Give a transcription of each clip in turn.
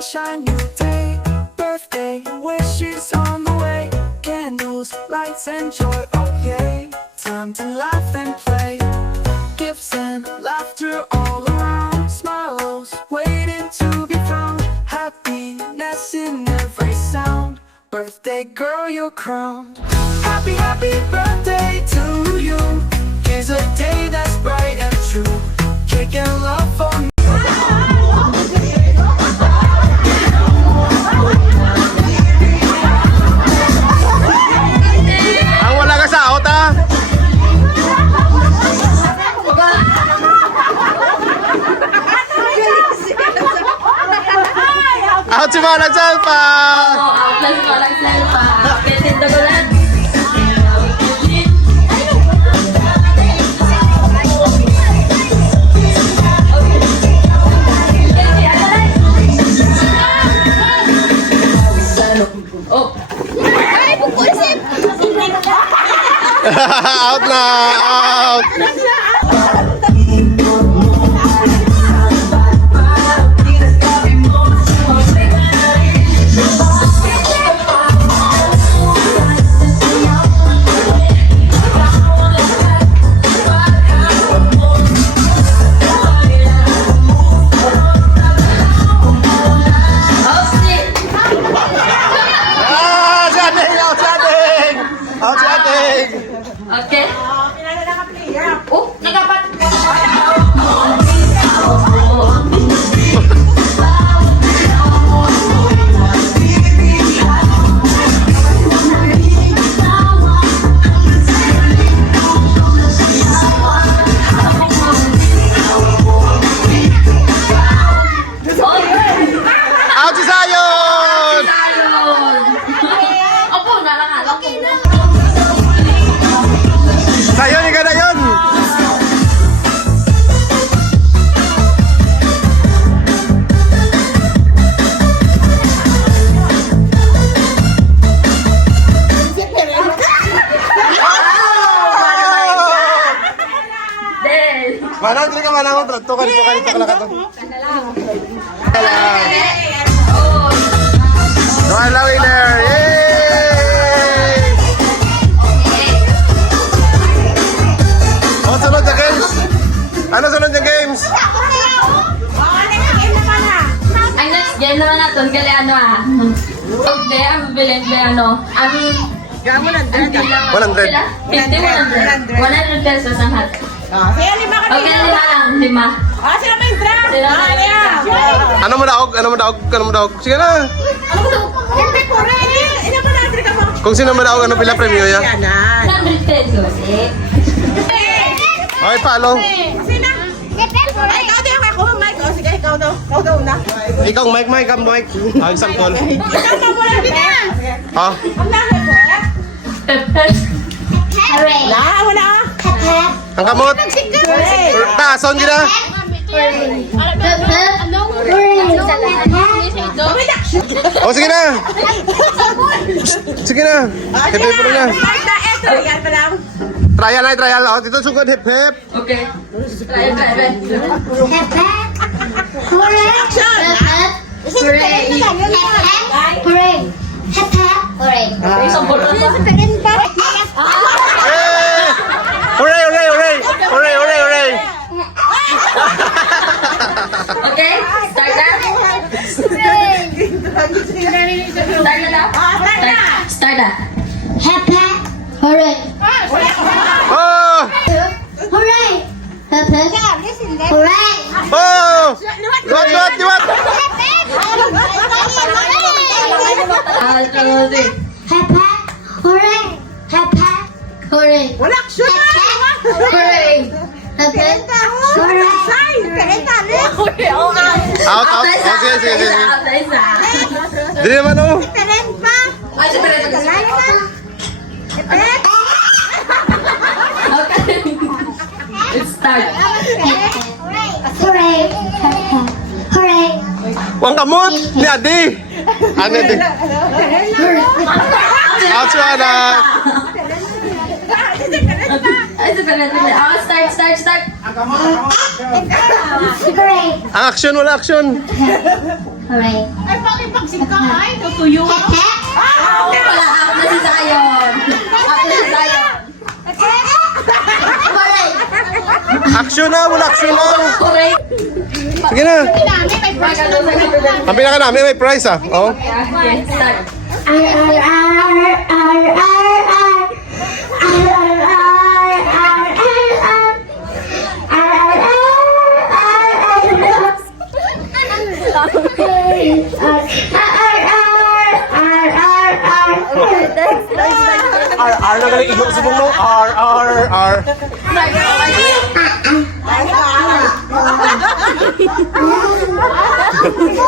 sunshine, new day. Birthday wishes on the way. Candles, lights, and joy, oh yay. Time to laugh and play. Gifts and laughter all around. Smiles waiting to be found. Happiness in every sound. Birthday girl, you're crowned. Happy, happy birthday to you. Here's a day that's bright and true. Cake and love for me. Ang wala ka sa out ha? Out si Manang Selpa! Outlet ko lang sa pa. Pintinda ko lang. Oh. Ay, pupusin! Out na! Out! Ah! Siading! Out siading! Out siading! Okay. Oh, nagapat. Out si Sayon! Ayun. Opo, nalangan. Okay na. Sayon, ikaw na yun! Then. Manang, dili ka manang. Tukan ka to. Oh. Noala winner! Yay! Oh, sunod na games! Ano sunod na games? Ang next game naman natin, gali ano ah. Okay, ang bibiling kay ano. Ang... Gamo na, 100. 100 pesos ang hat. Kaya lima ka Okay, lima lang, lima. sila may drag. Sila may drag. Ano mo daog? Ano mo daog? Ano mo daog? Sige na! Ano ko to? Hindi ko rin. Ina pa natin ka mo. Kung sino mo daog, ano pila premyo ya? 100 pesos eh. Okay, follow. Sina? Ay, ikaw din ako, Mike. O, sige, ikaw daw. Ikaw daw na. Ikaw, Mike, ang Mike. Ah, isang call. Ikaw ka muna. Ha? Ang lahat ko. Wala, wala. Ang kamot? Taason gina? Oh, sige na! Sige na! Hip hip na. Basta, eto. Yan pa lang. Trial na, trial. Oh, dito sugod, hip hip. Okay. Try. Action. Isang bola pa. Hey! Hooray, hooray, hooray! Hooray, hooray, hooray! Okay, start na. Start na daw? Start na. Oh! Oh! Liwat, liwat, liwat! Wala action na. Out, out. Oh, sige, sige, sige. Isa. Dili naman, oh. Ay, sa pera ka. Okay. Let's start. Wang kamot ni Adi. Ano di? Out siya na. Ay, sa pera ka. Oh, start. Ang action, wala action. Alright. Ay, bakit pagsika ay? Tutuyo ka? Wala, ako na si Zion. Ako na si Zion. Alright. Action na, wala action na. Alright. Sige na. Dami, may price na naman. Ang pinaka namin may prize ah. Oh. Okay, start. R na galing igong subong no. R.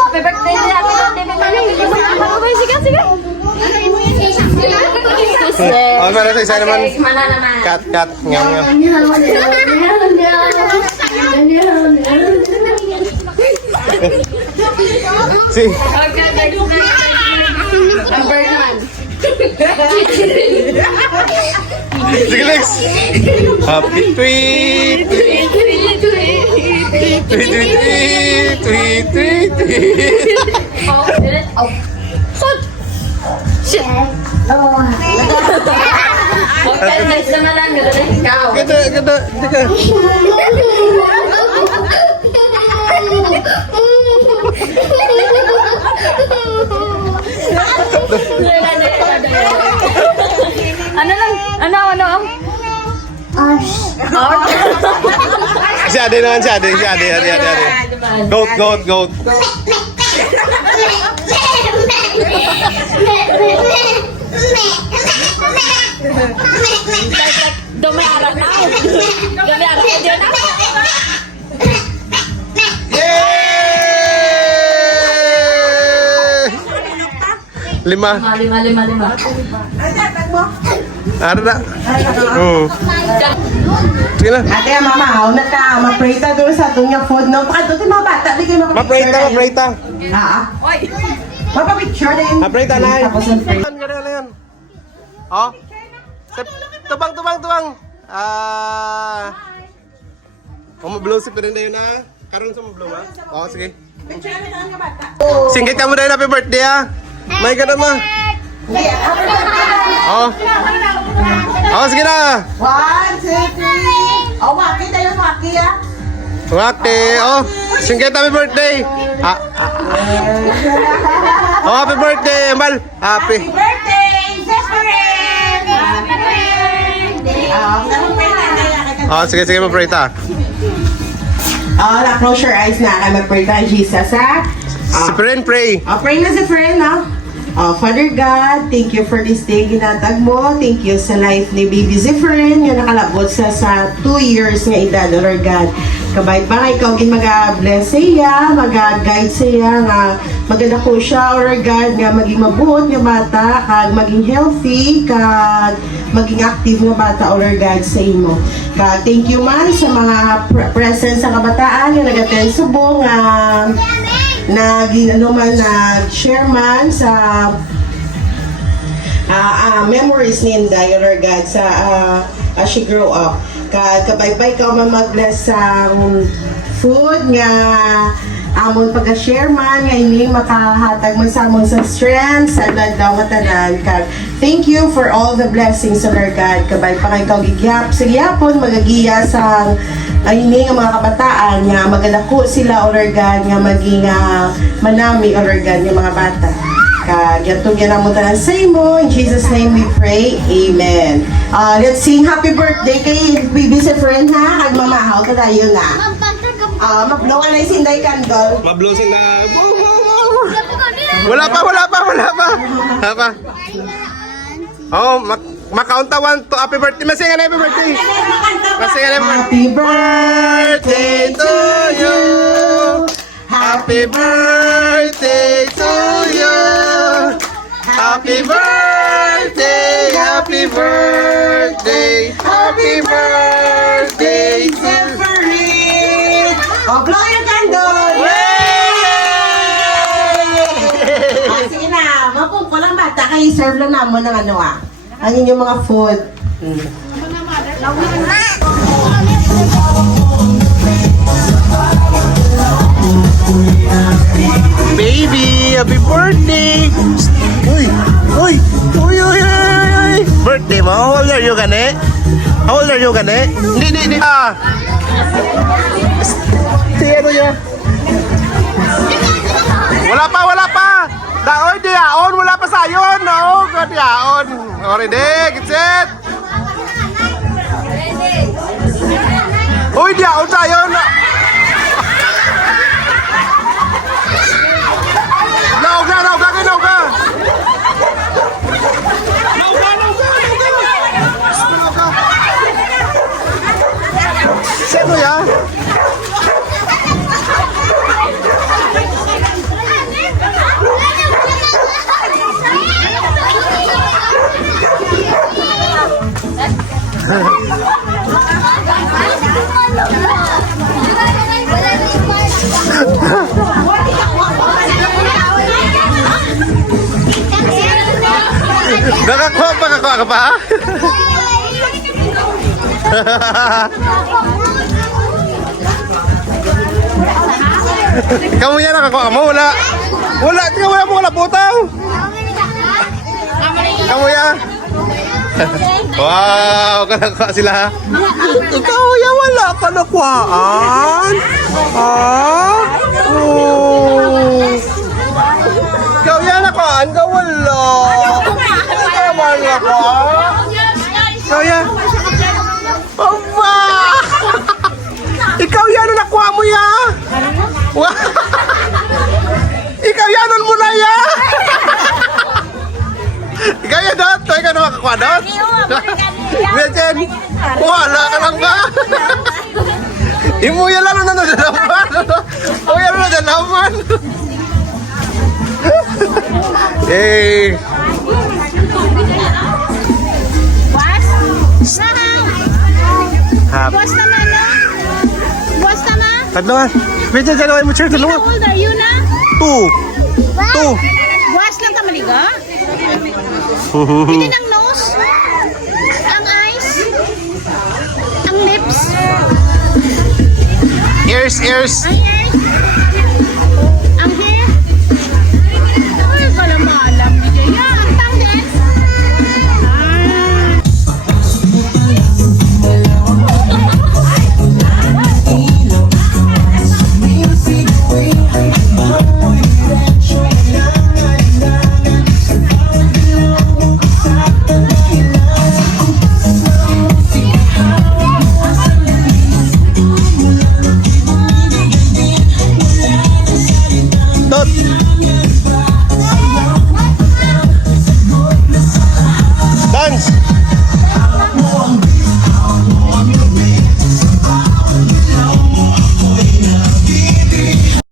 Happy birthday nila. Sige, sige. Oh, para sa isa naman. Mana naman. Cut. Ngam. Si. Ang Vernon. Sige, next. Happy tweet. Tweet. Oh, ulit. Oh. Shit. Okay, next naman lang. Gano'n ikaw. Ganda. Ano lang? Ano? Si Ade naman, si Ade. Goat. Dumayarap na. Dumayarap na din ako. Yay! 5. Lima. Ano na? Oo. Sige na. Ate, mama, hauna ta. Ma-pray ta doon sa tunyang food. No, pakadto mga bata. Bigay mo Ma-pray ta. Mapapicture na yun. Ma-pray ta na. Tapos ang pray. Ganyan. Oh. Tubang. Mablow si Pirin na yun ha. Karoon sa mablow ha. Oo, sige. Picture na lang mga bata. Singgit ka mo na yun. Happy birthday ha. May ka ma. Hindi, happy birthday. Oh, sige na. 1, 2, 3. Oh, waki tayo, waki ah. Wate. Oh, singgit happy birthday. Oh, happy birthday. Mal. Happy. Birthday, Zephyrin! Happy birthday! Oh, sige, ma-pray ta. Close your eyes na. Mag-pray tayo, Jesus, ha? Si Pirin, pray. Pray na si friend, ha? Father God, thank you for this day ginatag mo. Thank you sa life ni Baby Zephyrin nga nakalabot sa 2 years nga edad, Lord God. Kabait ba nga ikaw gin mag-bless siya, mag-guide siya, nga magadako siya, Lord God, nga maging mabuot nga bata, kag maging healthy, kag maging active nga bata, Lord God, sa imo. Kag thank you man sa mga presence sa kabataan nga nag-attend subong nga nag-share man sa memories ni Inday, Lord God, sa as she grow up. Kabay-bay ka man mag-bless sa food nga amon pag-share man nga ini makahatag man sa amon sa strength sa adlaw nga tanan. Thank you for all the blessings, Lord God. Kabay pa kay ikaw gigyap sa gyapon magagiya sa ini nga mga kabataan nga magadako sila, Lord God, nga maging manami, Lord God, nga mga bata. Gantong yan ang mutalan sa imo. In Jesus' name we pray. Amen. Let's sing happy birthday kay Baby Zephyrin, ha? Kag mamahaw ka tayo na. Mablow na yung sinday candle. Ma-blow na. Wala pa. Oh, makaunta 1 to happy birthday. Masingan na happy birthday. Happy birthday to you. Happy birthday to you. Happy birthday. Happy birthday. Happy birthday to Zephyrin. Blow your candle. Sige na, mapungkulang bata kayo, serve lang naman ng ang inyong mga food. baby. are you, gani? How old are you, gani? Hindi. Si ano niya? Wala pa. Daoy, diyaon. Wala pa sayon. No, diyaon. Already, get set. Uy, diyaon sayon. Naog ka. Sino ya? Nakakuha ka pa? Kamu yan nakakuha ka mo? Wala, tingnan mo wala putaw. Kamu yan. Wow, kanakuha sila. Ikaw yan, wala ka nakuhaan. Ikaw yan nakuhaan ka, wala. Ikaw wala ka. Ikaw yan. Aba! Ikaw yan, nakuha mo yan. Ikaw yan, mo na yan. Ikaw yan, Dot. Ikaw na makakuha, Dot. Gretchen, wala ka lang ba? Imuya lang na nadalaman. Uya na nadalaman. Hey. Hap. Buwas na na. Buwas na na. Kadlawan. Gretchen, dalawa mo, sir. Dalawa. How old are you na? 2. Buwas lang ka maliga? Hindi ng nose? Ang eyes? Ang lips? Ears. Ang ears?